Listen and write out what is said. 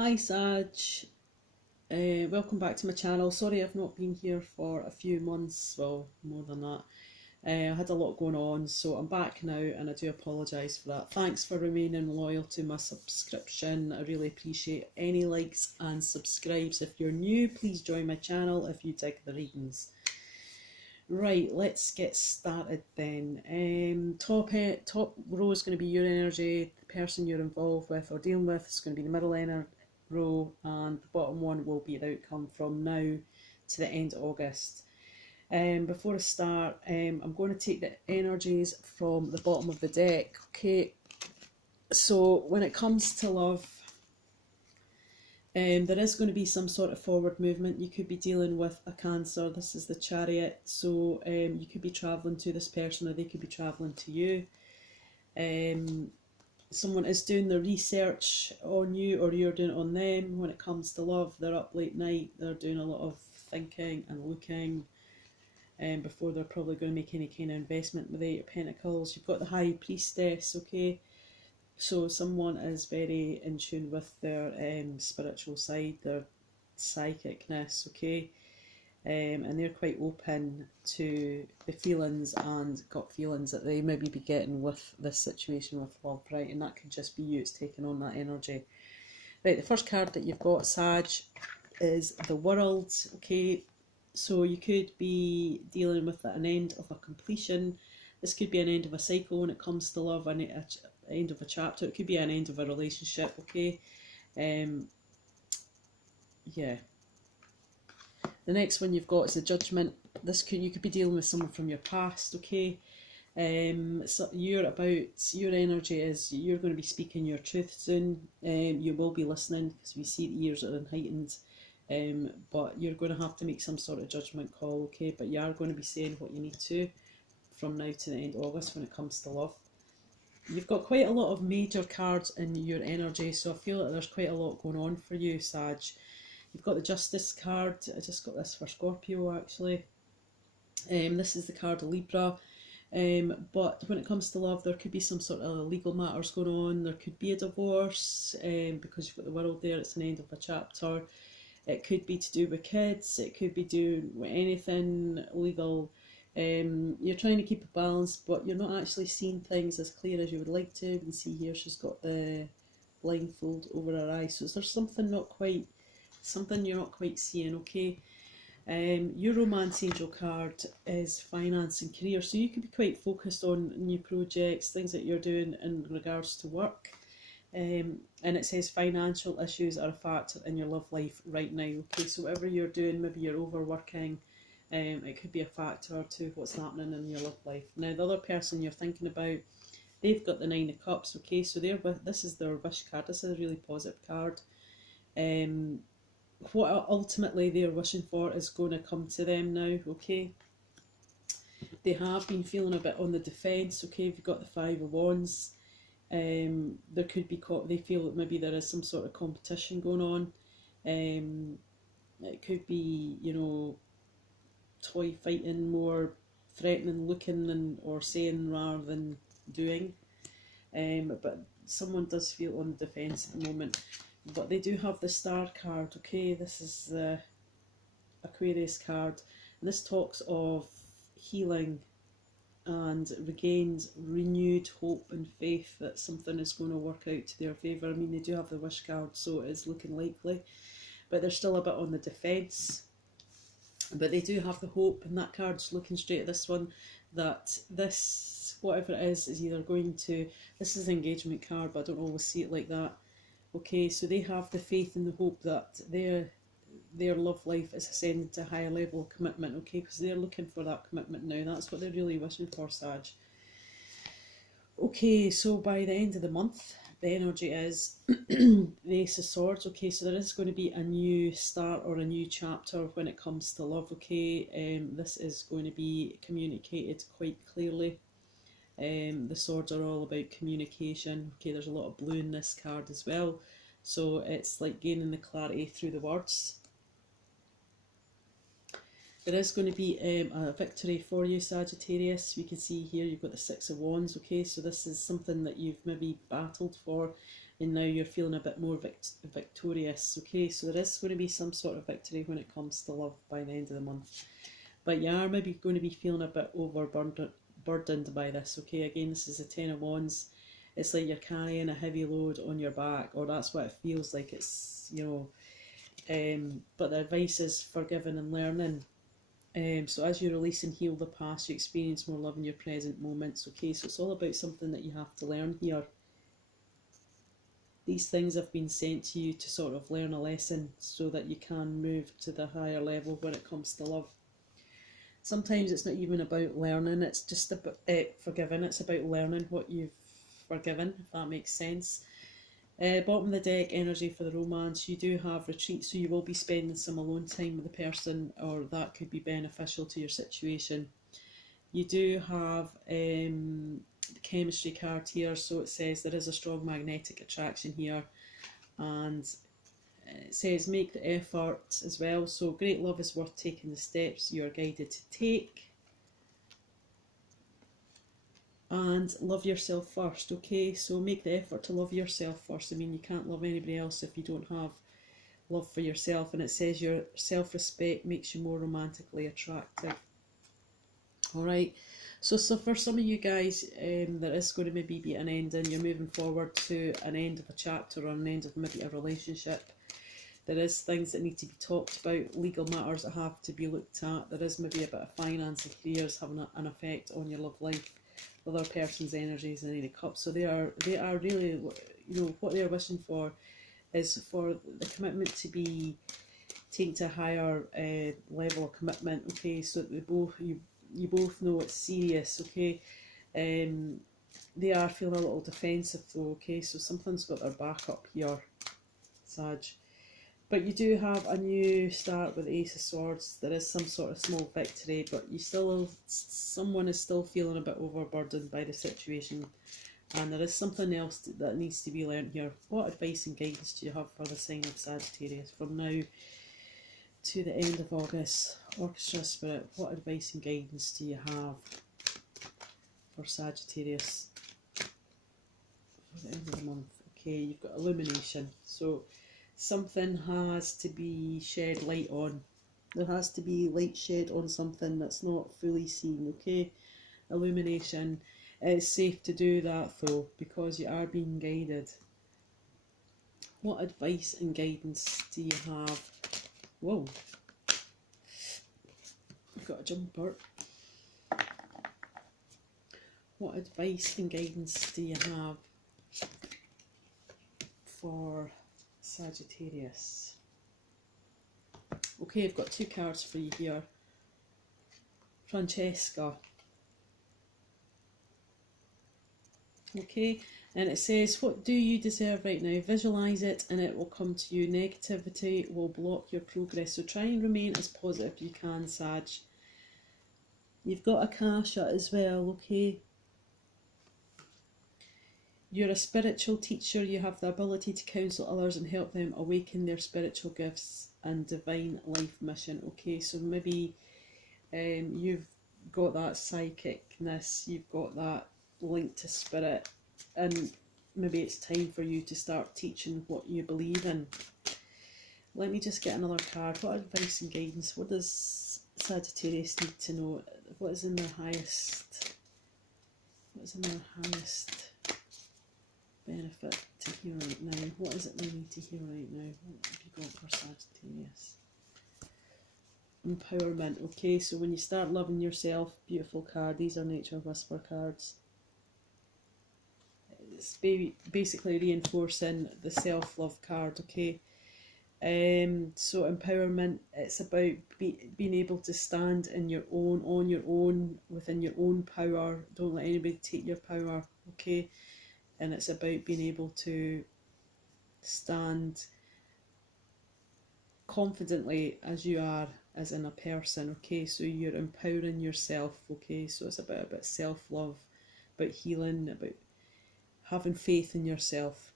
Hi Sag, welcome back to my channel. Sorry I've not been here for a few months, well more than that. I had a lot going on, so I'm back now and I do apologise for that. Thanks for remaining loyal to my subscription. I really appreciate any likes and subscribes. If you're new, please join my channel if you dig the readings. Right, let's get started then. Top row is going to be your energy, the person you're involved with or dealing with. It's going to be the middle row, and the bottom one will be the outcome from now to the end of August. Before I start, I'm going to take the energies from the bottom of the deck. Okay, so when it comes to love, there is going to be some sort of forward movement. You could be dealing with a Cancer. This is the Chariot, so you could be travelling to this person or they could be travelling to you. Someone is doing the research on you or you're doing it on them. When it comes to love, they're up late night, they're doing a lot of thinking and looking before they're probably going to make any kind of investment with the Eight of Pentacles. You've got the High Priestess, okay? So someone is very in tune with their spiritual side, their psychicness, okay? And they're quite open to the feelings and gut feelings that they maybe be getting with this situation with love, right? And that could just be you, it's taking on that energy. Right, the first card that you've got, Sag, is the World, okay? So you could be dealing with an end of a completion. This could be an end of a cycle when it comes to love, an end of a chapter. It could be an end of a relationship, okay? Yeah. The next one you've got is the Judgment. You could be dealing with someone from your past, okay? So your energy is you're going to be speaking your truth soon. You will be listening because we see the ears are heightened. But you're going to have to make some sort of judgment call, okay? But you are going to be saying what you need to from now to the end of August when it comes to love. You've got quite a lot of major cards in your energy, so I feel like there's quite a lot going on for you, Sag. You've got the Justice card. I just got this for Scorpio, actually. This is the card of Libra. But when it comes to love, there could be some sort of legal matters going on. There could be a divorce because you've got the World there. It's an end of a chapter. It could be to do with kids. It could be doing with anything legal. You're trying to keep a balance, but you're not actually seeing things as clear as you would like to. You can see here she's got the blindfold over her eyes. So there's something you're not quite seeing, okay? Your Romance Angel card is finance and career, so you could be quite focused on new projects, things that you're doing in regards to work. And it says financial issues are a factor in your love life right now, okay? So whatever you're doing, maybe you're overworking, it could be a factor to what's happening in your love life. Now the other person you're thinking about, they've got the Nine of Cups, okay? So this is their wish card. This is a really positive card. What ultimately they're wishing for is going to come to them now, okay? They have been feeling a bit on the defence, okay? If you've got the Five of Wands, there could be, they feel that maybe there is some sort of competition going on. It could be, you know, toy fighting, more threatening looking or saying rather than doing. But someone does feel on the defence at the moment. But they do have the Star card, okay? This is the Aquarius card. And this talks of healing and regains renewed hope and faith that something is going to work out to their favour. I mean, they do have the Wish card, so it is looking likely. But they're still a bit on the defence. But they do have the hope, and that card's looking straight at this one, that this, whatever it is either going to... This is the engagement card, but I don't always see it like that. Okay, so they have the faith and the hope that their love life is ascending to a higher level of commitment, okay, because they're looking for that commitment now. That's what they're really wishing for, Sag. Okay, so by the end of the month, the energy is the Ace of Swords, okay, so there is going to be a new start or a new chapter when it comes to love, okay. This is going to be communicated quite clearly. The swords are all about communication. Okay, there's a lot of blue in this card as well, so it's like gaining the clarity through the words. There is going to be a victory for you, Sagittarius. We can see here you've got the Six of Wands, okay, so this is something that you've maybe battled for. and now you're feeling a bit more victorious, okay? So there is going to be some sort of victory when it comes to love by the end of the month. But you are maybe going to be feeling a bit overburdened by this, okay? Again, this is the Ten of Wands. It's like you're carrying a heavy load on your back, or that's what it feels like. It's, you know, but the advice is forgiving and learning. So as you release and heal the past, you experience more love in your present moments, okay? So it's all about something that you have to learn here. These things have been sent to you to sort of learn a lesson so that you can move to the higher level when it comes to love. Sometimes it's not even about learning, it's just about forgiving. It's about learning what you've forgiven, if that makes sense. Bottom of the deck, energy for the romance. You do have retreat, so you will be spending some alone time with the person, or that could be beneficial to your situation. You do have the chemistry card here, so it says there is a strong magnetic attraction here, and it says make the effort as well. So great love is worth taking the steps you are guided to take. And love yourself first, okay? So make the effort to love yourself first. I mean, you can't love anybody else if you don't have love for yourself. And it says your self-respect makes you more romantically attractive. Alright, so for some of you guys, there is going to maybe be an ending. You're moving forward to an end of a chapter or an end of maybe a relationship. There is things that need to be talked about, legal matters that have to be looked at. There is maybe a bit of finance and careers having an effect on your love life. Other person's energies and any cups. So they are really, you know, what they're wishing for is for the commitment to be taken to a higher level of commitment, okay? So that you both know it's serious, okay? They are feeling a little defensive though, okay? So something's got their back up here, Sag. But you do have a new start with the Ace of Swords. There is some sort of small victory, but someone is still feeling a bit overburdened by the situation. And there is something else that needs to be learned here. What advice and guidance do you have for the sign of Sagittarius from now to the end of August? Orchestra Spirit, what advice and guidance do you have for Sagittarius for the end of the month? Okay, you've got illumination. So something has to be shed light on. There has to be light shed on something that's not fully seen, okay? Illumination. It's safe to do that though, because you are being guided. What advice and guidance do you have? Whoa. I've got a jumper. What advice and guidance do you have for Sagittarius? Okay, I've got two cards for you here. Francesca. Okay, and it says, what do you deserve right now? Visualise it and it will come to you. Negativity will block your progress, so try and remain as positive as you can, Sag. You've got Akasha as well, okay? You're a spiritual teacher. You have the ability to counsel others and help them awaken their spiritual gifts and divine life mission. Okay, so maybe you've got that psychicness, you've got that link to spirit, and maybe it's time for you to start teaching what you believe in. Let me just get another card. What advice and guidance? What does Sagittarius need to know? What is in their highest? What is in their highest benefit to hear right now? What is it they need to hear right now? What have you got for Sagittarius? Empowerment. Okay, so when you start loving yourself, beautiful card. These are Nature Whisper cards. It's basically reinforcing the self-love card, okay? So empowerment, it's about being able to stand in your own, on your own, within your own power. Don't let anybody take your power, okay? And it's about being able to stand confidently as you are, as in a person, okay? So you're empowering yourself, okay? So it's about self-love, about healing, about having faith in yourself.